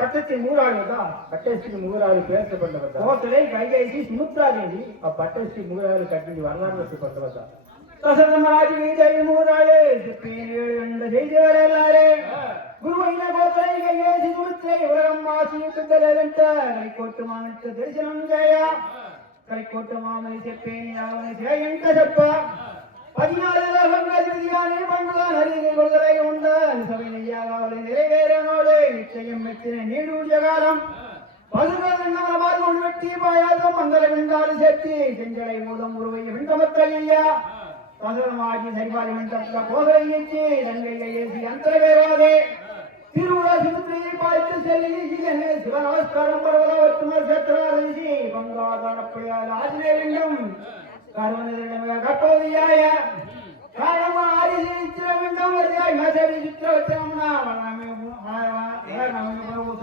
பட்டத்தின் மூராளுதா பட்டஸ்ரீ மூராறு பேசப்பட்டவதா கோசலை கைகேசி சுமுத்ராதேவி பட்டஸ்ரீ மூராறு கட்டி வரலாறு பட்டவதா தசரமராஜ வீதை மூராளே என்ற செய்தி வரலாறு குருவையில கோசலை கைகேசி சுமுத்ரை உலகம் மாசி பிந்தலென்ற கைகோட்டு மாமனித்த தரிசனம் ஜெயா கைகோட்டு மாமனி செப்பேனி அவனை ஜெயன் கசப்பா 16 லோகங்களியானே பண்புதான் அறிகை கொள்கை உண்ட சபை நெய்யாகாவலை நிறைவேறனோடு நிச்சயம் மெச்சின நீடூழிய காலம் பசுகள் கொண்டு வெட்டி பாயாசம் மங்கள வெண்டாறு சேர்த்தி செஞ்சலை மூலம் உருவைய வெண்டமத்தையா பசுரமாகி சரிபாதி வெண்டப்பட்ட கோதலை ஏற்றி ரங்கையை ஏசி அந்தர வேறாதே திருவுலா சுமுத்திரையை பார்த்து செல்லி சிவநமஸ்காரம் பரவத ஒத்துமல் சேத்திராதி பங்காதானப்படியால் ஆசிரியர் கருவனிடமே கட்டோதியாய காரணமா ஆரிசித்திர வேண்டும் வருகிறாய் மசவி சித்திரவச்சம்னா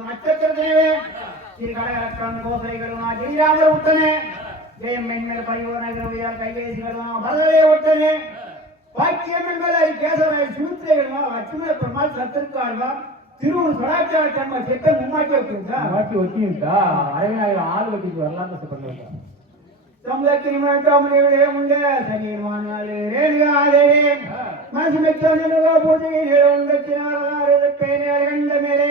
நட்சத்திரத்தினவே ஸ்ரீ கடகரக்கன் கோசலை கருணா கிரிராமர் உட்டனே ஜெயம் மென்மேல் பரிவர்ண கிரவியால் கைகேசி கருணா பரதவே உட்டனே வாக்கியம் என்பதை கேசவனை சுமித்திரை கருணா லட்சுமண பெருமாள் சத்திருக்காழ்வா திருவூர் சடாச்சார தன்மை செப்ப மும்மாட்டி வைக்கிறதா மாட்டி வச்சிருக்கா அரைநாயிரம் ஆள் வட்டிக்கு வரலாறு பண்ணுவதா சமுதத்தின் மனத்தாமலே உண்ட சனிமானாலே ரேணுகாதே மனசு மெச்சோனுகா பூஜையில் உண்டச்சினாரே பேரே கண்ட மேலே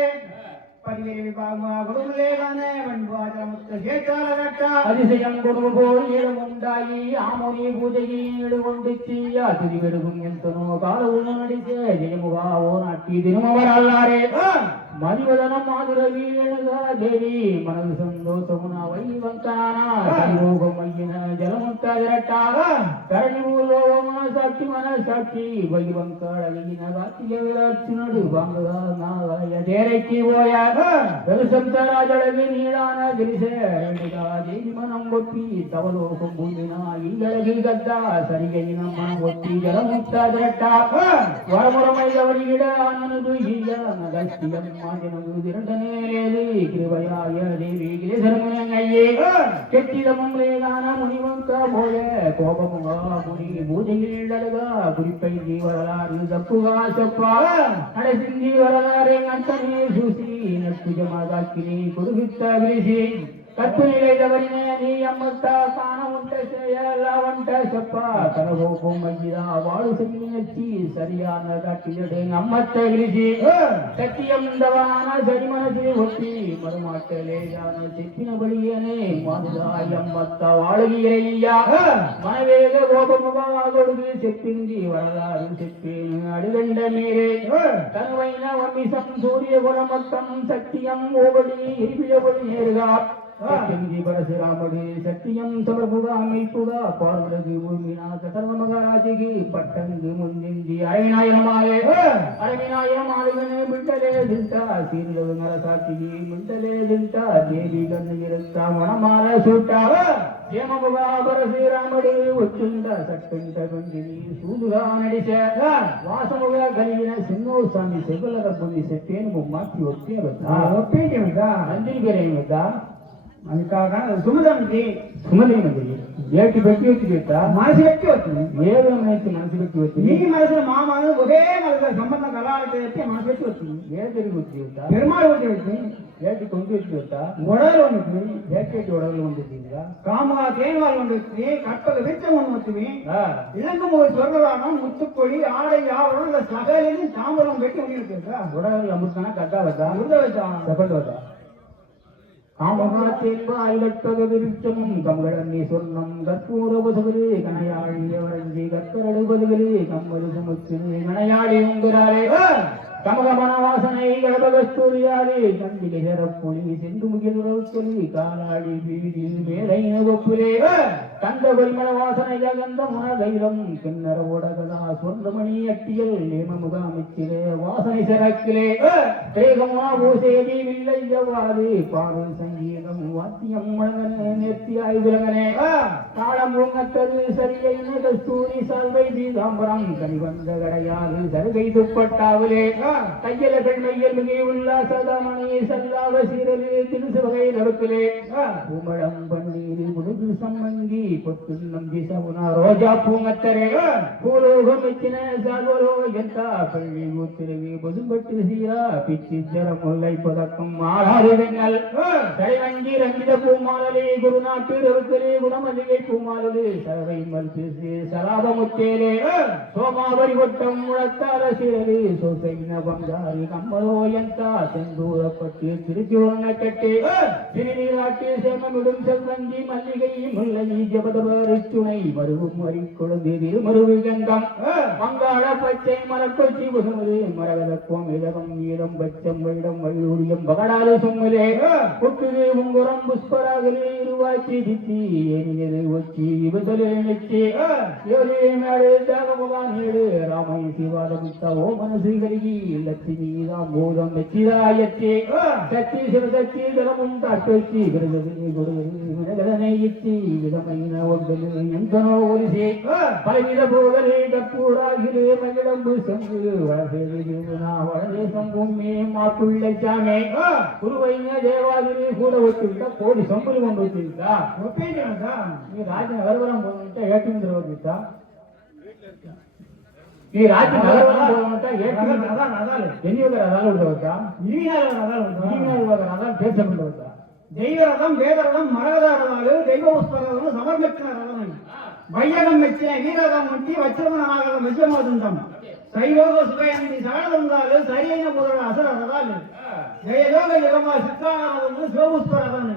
பதிவேவி பாமா குருலேகானே வன்பாஜமுத்த சேத்தாரட்ட அதிசயம் குரு போல் ஏழும் உண்டாயி ஆமோனி பூஜையில் கொண்டுச்சியா திருவெடுகும் எந்தனோ கால உள்ள நடிச்சே ஜெயமுகா ஓ நாட்டி தினமவர் அல்லாரே மதிவதனம் மாதுரவி எழுகா தேவி மனது சந்தோஷமுனா வைவந்தானா கலியோகம் ஐயன ஜலமுத்த விரட்டாக கரணிமூலோகம சாட்சி மன சாட்சி வைவங்காள் அழகின காத்திய விராட்சி நடு வாங்குதா நாகாய தேரைக்கு போய வெலுசப்தராஜளவி நீடான கிரிசேரணிகா தேவி மனம் ஒட்டி தவலோகம் பூந்தினா இங்கழகி கத்தா சரிகையினம் மனம் ஒட்டி ஜலமுத்த விரட்டாக வரமுறமை அவரிட ஆனது ஈயான கஸ்தியம் மாண்டினது திரண்டனேலேது கிருபையாய தேவி கிரேசரமுனையே கெட்டிடமும் லேதான முனிவங்க போய கோபமுகா முனி பூஜையில் அழகா குறிப்பை வரலாறு தப்புகா செப்பா அடைசிந்தி வரலாறு அத்தனே சூசி நட்புஜமாதாக்கினி கொடுவித்த விரிசி கற்பு நிலை தவறினே நீ அம்மத்தா காண உண்ட செயல வண்ட செப்பா கனகோக்கும் ஐயா வாழு செஞ்சி சரியான காட்டிலடு அம்மத்த விரிசி சத்தியம் தவறான சரி மனசு ஒட்டி மறுமாட்டலேயான செப்பினபடியனே மாதுதாய் அம்மத்தா வாழுகிறையா மனவேக கோபமுகா கொடுகு செப்பிந்தி வரலாறு செப்பேன் அடுகண்ட நீரே தனுவைன வம்மிசம் சூரிய குணமத்தம் சத்தியம் ஓபடி இருபிழபடி நேருகா பரசுராமடி சத்தியம் சமர்புகா அமைப்புகா பார்வலகு பூமிநாத சர்வ மகாராஜிக்கு பட்டங்கு முன்னிந்தி அரைவிநாயகமாயே அரைவிநாயகம் ஆளுகனே மிண்டலே திண்டா சீர்லகு நரசாட்சிக்கு மிண்டலே திண்டா தேவி கண்ணு இருந்தா மணமால சூட்டா ஏமமுகா பரசுராமடி ஒச்சுண்ட சட்டண்ட கண்டினி சூதுகா நடிச்ச வாசமுகா கலியின சின்னோ சாமி செவ்வலக புள்ளி செப்பேன் மாற்றி ஒப்பேட்டா நன்றி பெறையுதா அதுக்காக சுமதி ஏட்டு பெட்டி வச்சுக்கிட்டா மனசு வெட்டி வச்சு ஏழு மணிக்கு மனசு வெட்டி வச்சு நீ மனசுல மாமா ஒரே மனசுல சம்பந்த கலாலத்தை வச்சு மனசு வெட்டி வச்சு ஏட்டு வச்சு விட்டா பெருமாள் வச்சு வச்சு ஏட்டு கொண்டு வச்சு விட்டா உடல் வந்துச்சு ஏட்டு உடல் வந்துட்டீங்களா காமகா தேன்வால் வந்துச்சு கற்பக வீச்சம் ஒன்று வச்சுமே இளங்கும் ஒரு சொர்க்கதானம் முத்துக்கொடி ஆடை ஆவணம் இந்த சகலையும் தாம்பரம் வெட்டி பண்ணிருக்கா உடல் அமுத்தானா கட்டா வச்சா உருத வச்சா செப்பண்டு வச்சா காமகாத்தேன்பாயிலட்டக விருட்சமும் கமலண்ணி சொர்ணம் கற்பூரபசகரே கனையாழியவரஞ்சி கத்தரடுபதுகளே கம்மது சமுச்சு மனையாளி உங்கிறாரே கமகமன வாசனை கலபகஸ்தூரியாரே கண்டிலை ஹெரப்புலி செந்து முகில் சொல்லி காலாடி வீதி மேலைன ஒப்புலே கந்த பரிமள வாசனை கந்த மனதைலம் கிண்ணற ஓடகதா சொர்ணமணி அட்டியல் நேம முகாமிச்சிலே வாசனை சிறக்கிலே தேகமா பூசேதி வில்லை எவ்வாறு பாடல் சங்கீதம் வாத்தியம் முழங்கனே நெத்தியாய் விலங்கனே தாளம் உங்கத்தது சரியை கஸ்தூரி சால்வை தீதாம்பரம் கனிவந்த கடையாது சருகை துப்பட்டாவிலே கையில பெண்மையில் மிக உல்லாசதாமணி சல்லாவ சீரலே திருசு வகை நறுக்கிலே பூமழம் பன்னீர் முழுது சம்மங்கி பொத்து நம்பி சவுனா ரோஜா பூங்கத்தரே பூலோகம் வச்சின சால்வரோ எந்த பள்ளி ஊத்திருவி பொதும்பட்டு சீரா பிச்சி ஜரம் முல்லை பதக்கம் ஆறாறுங்கள் தலைவஞ்சி ரஞ்சித பூமாலலே குருநாட்டு ரவுக்கலே குணமல்லிகை பூமாலலே சரவை மல்பிசு சலாபமுத்தேலே சோமாவரி கொட்டம் முழத்தார சீரலே சோசைன பங்காரி கம்மலோ எந்த செந்தூரப்பட்டு திருச்சி ஒன்ன கட்டி திருநீராட்டி சேமமிடும் செல்வஞ்சி மல்லிகை முல்லை ஜபதபரி துணை மருவும் மறி கொழுந்து திருமருவி கண்டம் மங்காள பச்சை மரக்கொச்சி புதுமது மரகதத்துவம் இதகம் ஈரம் பச்சம் வைடம் வள்ளூரியம் பகடாலு சும்முலே புட்டுது உங்குரம் புஷ்பராகலே இருவாச்சி திச்சி ஏனியது ஒச்சி இவதலே நெச்சி ஏழே மேடு தாகமுகான் ஏடு ராமை சிவாதமித்த ஓ மனசு கருகி லட்சுமி ராம்பூதம் வெச்சிராயச்சி சச்சி சிவசச்சி ஜலமும் தாட்டொச்சி விருது விருதனை இச்சி விதமைன ஒன்றலு எந்தனோ ஒரிசே பலவித போதலே கற்பூராகிலே மகிழம்பு செங்கு வளரே சம்புமே மாப்பிள்ளை சாமே குருவைன தேவாதிரி கூட ஒத்துக்கிட்ட கோடி சம்பளி கொண்டு வச்சிருக்கா நீ ராஜ நகர்வரம் போகிட்ட ஏற்றுமந்திர வந்துட்டா நீ ராஜ நகர்வரம் போகிட்ட ஏற்றுமதி எண்ணியோட ரதால் விடுவதா ரதால் பேசப்பட்டு வந்தா தெய்வரதம் வேதரதம் மரகதாரதாலு தெய்வ புஷ்பரதம் சமர்ப்பித்த ரதம் வையகம் மெச்சின வீரதம் முட்டி வச்சிரமணாகலம் விஜயமோதந்தம் சைவோக சுகயந்தி சகலந்தாலு சரியன புரட அசரதாலு ஜெயலோக யுகமா சித்தானரதம் சிவபுஷ்பரதம்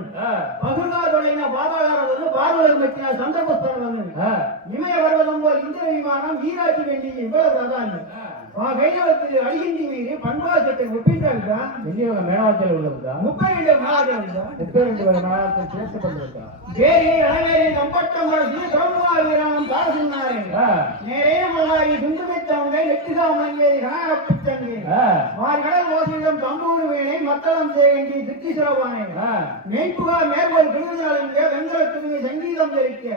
பகுகா தொலைன பாதாளரதம் பார்வலர் மெச்சின சந்திரபுஷ்பரதம் இமய பர்வதம் போல் இந்திர விமானம் வீராட்சி வேண்டிய இவ்வளவு ரதாலு கைனவத்துக்கு அடிகின்றி மீறி பண்பாசத்தை ஒப்பிட்டாங்க எண்ணியோக மேலாளத்தில் உள்ளதா 32 மேலாளத்தில் 32 மேலாளத்தில் பேசப்பட்டிருக்கா வேரி அழகேரி நம்பட்டம் அரசு கவுமா வீரானம் பாட சொன்னாரே நேரே மல்லாரி சுண்டுமித்தவங்க நெட்டுகா மங்கேரி கனகப்புத்தங்கே மார்கடல் ஓசிடம் தம்பூரு வேணை மத்தளம் செய்தி திருச்சி சிறவானே மேய்ப்புகா மேற்கோள் கிருமினாலுங்க வெங்கலத்துக்கு சங்கீதம் தெரிவிக்க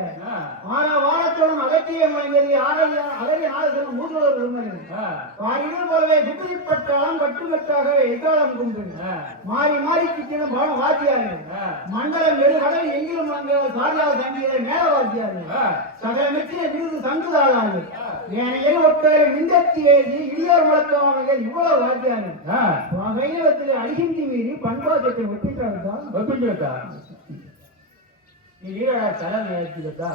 ஆனா வாரத்துடன் அகத்திய மலைஞரி அழகிய ஆலோசனை மூதுவர் விரும்புகிறேன் வாரிகள் போலவே சுட்டுப்பட்டாலும் கட்டுக்கட்டாகவே எக்காலம் கொண்டு மாறி மாறி கிட்டின பாடம் வாத்தியார்கள் மண்டலம் வெறு கடல் எங்கிலும் அங்க சாரியாக சங்கீதை மேல வாத்தியார்கள் சகல மெச்சின விருது சங்குதாளார்கள் ஏனையில் ஒருத்தரை மிந்தத்தி ஏறி இடியோர் முழக்கமானவர்கள் இவ்வளவு வாத்தியார்கள் கைனவத்தில் அடிகின்றி மீறி பண்பாட்டத்தை ஒப்பிட்டாங்க நீ வீரடா தலைமை ஏற்றிருக்கா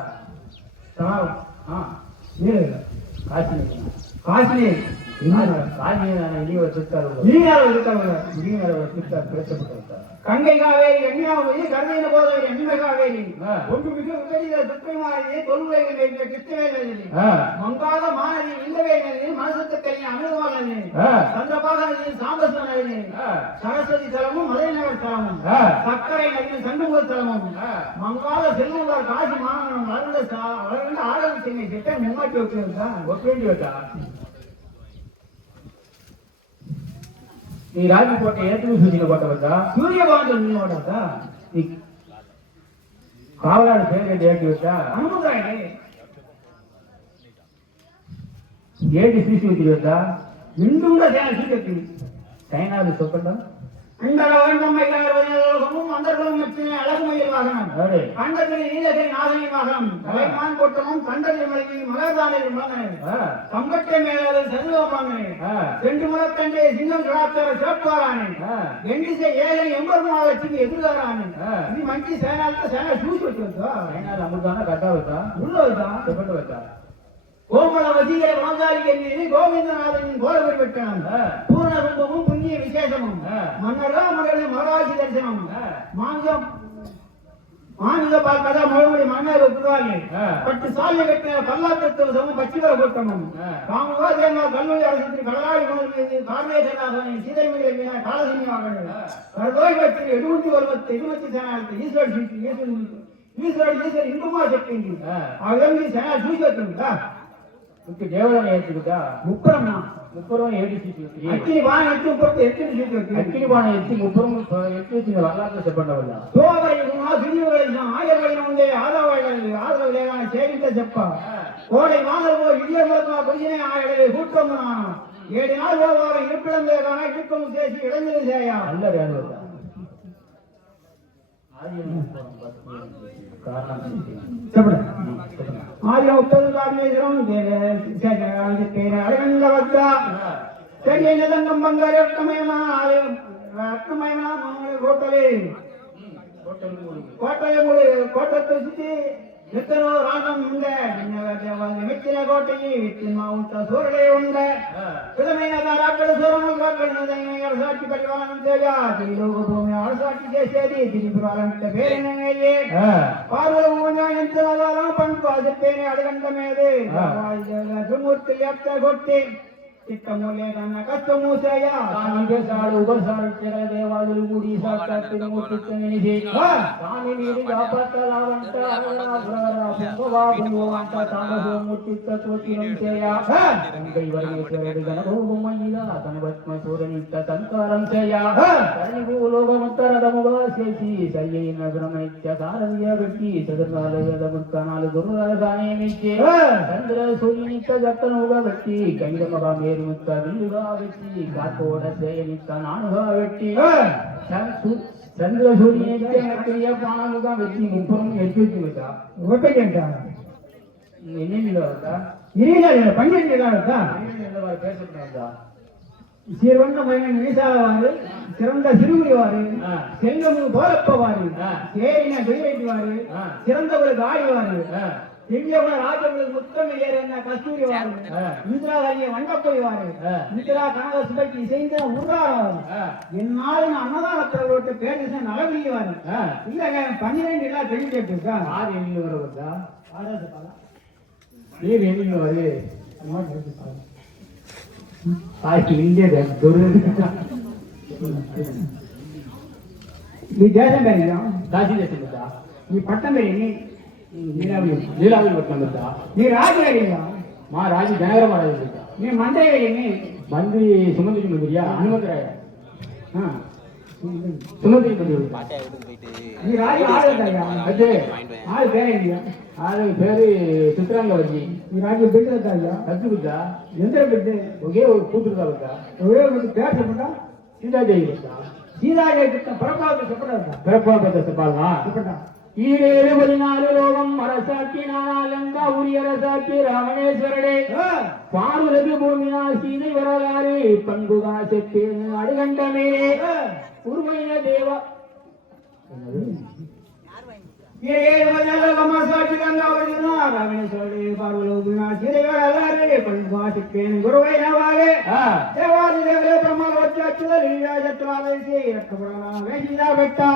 காசினி கங்கை காவேரி எண்ணாவதி கருணையின போதவரி எண்ண காவேரி ஒன்று மிக உதவிய சுற்றமாரி தொல்லைகள் வைத்த கிருஷ்ணவேலி மங்காத மாநதி இந்தவேலி மனசத்து கையின் அமிர்தமானி சந்திரபாகனி சாம்பசனி சரஸ்வதி தலமும் மலைநகர் தலமும் சக்கரை நதியின் சண்முக தலமும் மங்காத செல்வந்தார் காசி மாநகரம் வளர்ந்த ஆடல் சென்னை திட்டம் முன்னாடி வைக்கிறதா நீ ராஜி போட்ட ஏற்கனவே சூரியனை போட்டவர்தா சூரிய பாண்டா நீ காவலாடு பேர் ஏற்றி வச்சா அனுமதாயே ஏடி சீசி ஊற்றிருந்தா இன்னும் சீக்கிரத்தில் சைனாது சொப்பண்டா மந்தர்களும் அழகுமயில் வாகனம் கண்டத்தில் நீலகை நாதனி வாகனம் கலைமான் கொட்டமும் கண்டத்தில் மலைக்கு மலர்தானில் கம்பட்டை மேலாளர் சதுவமானே ரெண்டு முழக்கண்டே சிங்கம் கலாச்சார சிறப்பாரானே எண்டிசை ஏழை எம்பெருமாவற்றுக்கு எதிர்காரானே இது மஞ்சி சேனால சேனா சூசி வச்சிருக்கா சைனால அமுதான கட்டா வச்சா உள்ள வச்சா சொப்பண்டு வச்சா கோமல வதிகர மாந்தாரி என்று கோவிந்தநாதனின் கோலபுரி பெற்றான் பூர்ணகும்பமும் புண்ணிய விசேஷமும் மன்னரா மகளிர் மகாராஜி தரிசனம் மாநில கதா மறுபடி மன்னர் ஒப்புவார்கள் பட்டு சாலை கட்டின பல்லாத்தத்துவ சமம் பச்சிவர கூட்டமும் காமுகா தேர்மா கல்லூரி அரசு கடலாடி கொண்டு கார்மேசனாக சீதைமொழி காலசினி வாகனம் பற்றி எடுபுட்டி வருவத்தை இருபத்தி சேனாலத்தை ஈஸ்வரன் இந்துமா சக்தி அங்கே சேனா சூசி வச்சிருக்கா தேவதான ஏற்றுக்கிட்டா முப்பரம் ஏடிசி அக்கினி பானை எட்டு முப்பத்தி எட்டு அக்கினி பானை எட்டு முப்பரம் எட்டு வச்சு வரலாற்று செப்பண்டவல்ல சோகரையுமா சிறியவர்கள் ஆயர்களின் உண்டே ஆதரவு சேரித்த செப்பா கோடை மாதர் போல் இடிய முழக்கமா பொய்யினை ஆயர்களை கூட்டம் 7 நாள் வாரம் இருப்பிடந்தே காண இருக்கும் சேசி இளைஞர் சேயா நல்ல வேணும் ஆயிரம் உத்தது காரணம் அழகங்க வச்சா பெரிய நிதங்கம் பங்காரு ரத்னமயமா கோட்டலே கோட்டத்தை சுத்தி எத்தனோ ராகம் உண்ட மெச்சின கோட்டையை வித்தின் மாவுட்ட சூரலை உண்ட பிளமையாக்கள் சூரங்கள் சாட்சி பரிவாளம் செய்யா திரிலோக பூமி அரசாட்சி சேசேதி திரிபுராலம் பேரனையே பார்வல பூஞ்சா எந்தனாலும் பண்பாசப்பேனே அடகண்டமேது சுமூர்த்தி அப்த கொட்டி చిత్తములే కన్న కష్టము చేయ కానిదేశాలు ఉగసాలు దేవాదులు గుడి సాక్షాత్తులు ముట్టుకుని కాని మీరు జాపత్తలావంట అంట తామసు ముట్టిత్తోతినం చేయ దైవరేశ్వరుడు గణభూమయ్య తన భస్మ సూర్యనిత్త సంకారం చేయ భూలోకముత్తరదముగా చేసి సయ్యైన బ్రహ్మైత్య సారథ్య పెట్టి చతుర్గాలయద ముత్తనాలు గురురాజానేమిచ్చే చంద్ర సూర్యనిత్త జట్టనుగా పెట్టి గైరమగా முத்த வில்லுகா வெட்டி காத்தோட சேயனித்த நானுகா வெட்டி சந்திர சூரியனிய பானமுகா வெட்டி முப்பதும் எட்டு வச்சா ஒப்பைக்கா என்ன இரியல பன்னெண்டுதா பேசக்கூடாதா சீர்வந்த மயன் மீசாவாரு சிறந்த சிறுகுடிவாரு செங்கமு போலப்பவாரு சேரின குயிரைட்டுவாரு சிறந்த ஒரு காடிவாரு திவ்யகுல ராஜகுல முத்தம் ஏற என்ன கஸ்தூரி வாரு இந்திரா காரிய வண்டப்போய் வாரு இந்திரா கனக சுபைக்கு இசைந்த உருவாரு என்னாலும் அன்னதானத்தில் விட்டு பேருந்து நலவிவாரு இல்லங்க 12 எல்லாம் தெரிஞ்சுட்டு இருக்கா ஆறு எண்ணி வரதா நீர் எண்ணி வரு ஆக்கி இந்திய துரு நீ தேசம் பேரியா காசி தேசம் நீ பட்டம் பேரி நீலாவி பட்டம் இருக்கா நீ ராஜாரியா மா ராஜி ஜனகர மகாராஜா நீ மந்திரி நீ மந்திரி சுமந்திரி மந்திரியா அனுமந்தராய சுமந்திரி மந்திரி நீ ராஜா ஆளுதாயா அது ஆளு பேர் இல்லையா ஆளு பேரு சித்ராங்கவதி நீ ராஜா பிடிச்சதாயா கத்து குத்தா எந்த பிட்டு ஒரே ஒரு கூட்டுருக்கா இருக்கா ஒரே ஒரு பேர் சொல்லுடா சீதாதேவி இருக்கா சீதாதேவி பிரபாவத்தை சொல்லுடா பிரபாவத்தை சொல்லுவா சொல்லுடா ஈரேழு 14 லோகம் அரசாட்சி நானாலங்கா உரியரசாட்சி ராமணேஸ்வரடே பார்வதி பூமியா சீதை வரலாறு பண்புகா செப்பேன் அடுகண்டமே உருமைய தேவா சாட்சி கங்கா ராமணேஸ்வரடே பார்வதி பூமியா சீதை வரலாறு பண்புகா செப்பேன் குருவை நவாகே தேவாதி தேவரே பிரம்மா வச்சாச்சுதல் ராஜத்வாலை சே ரக்கபடனா வேஜிதா பெட்டா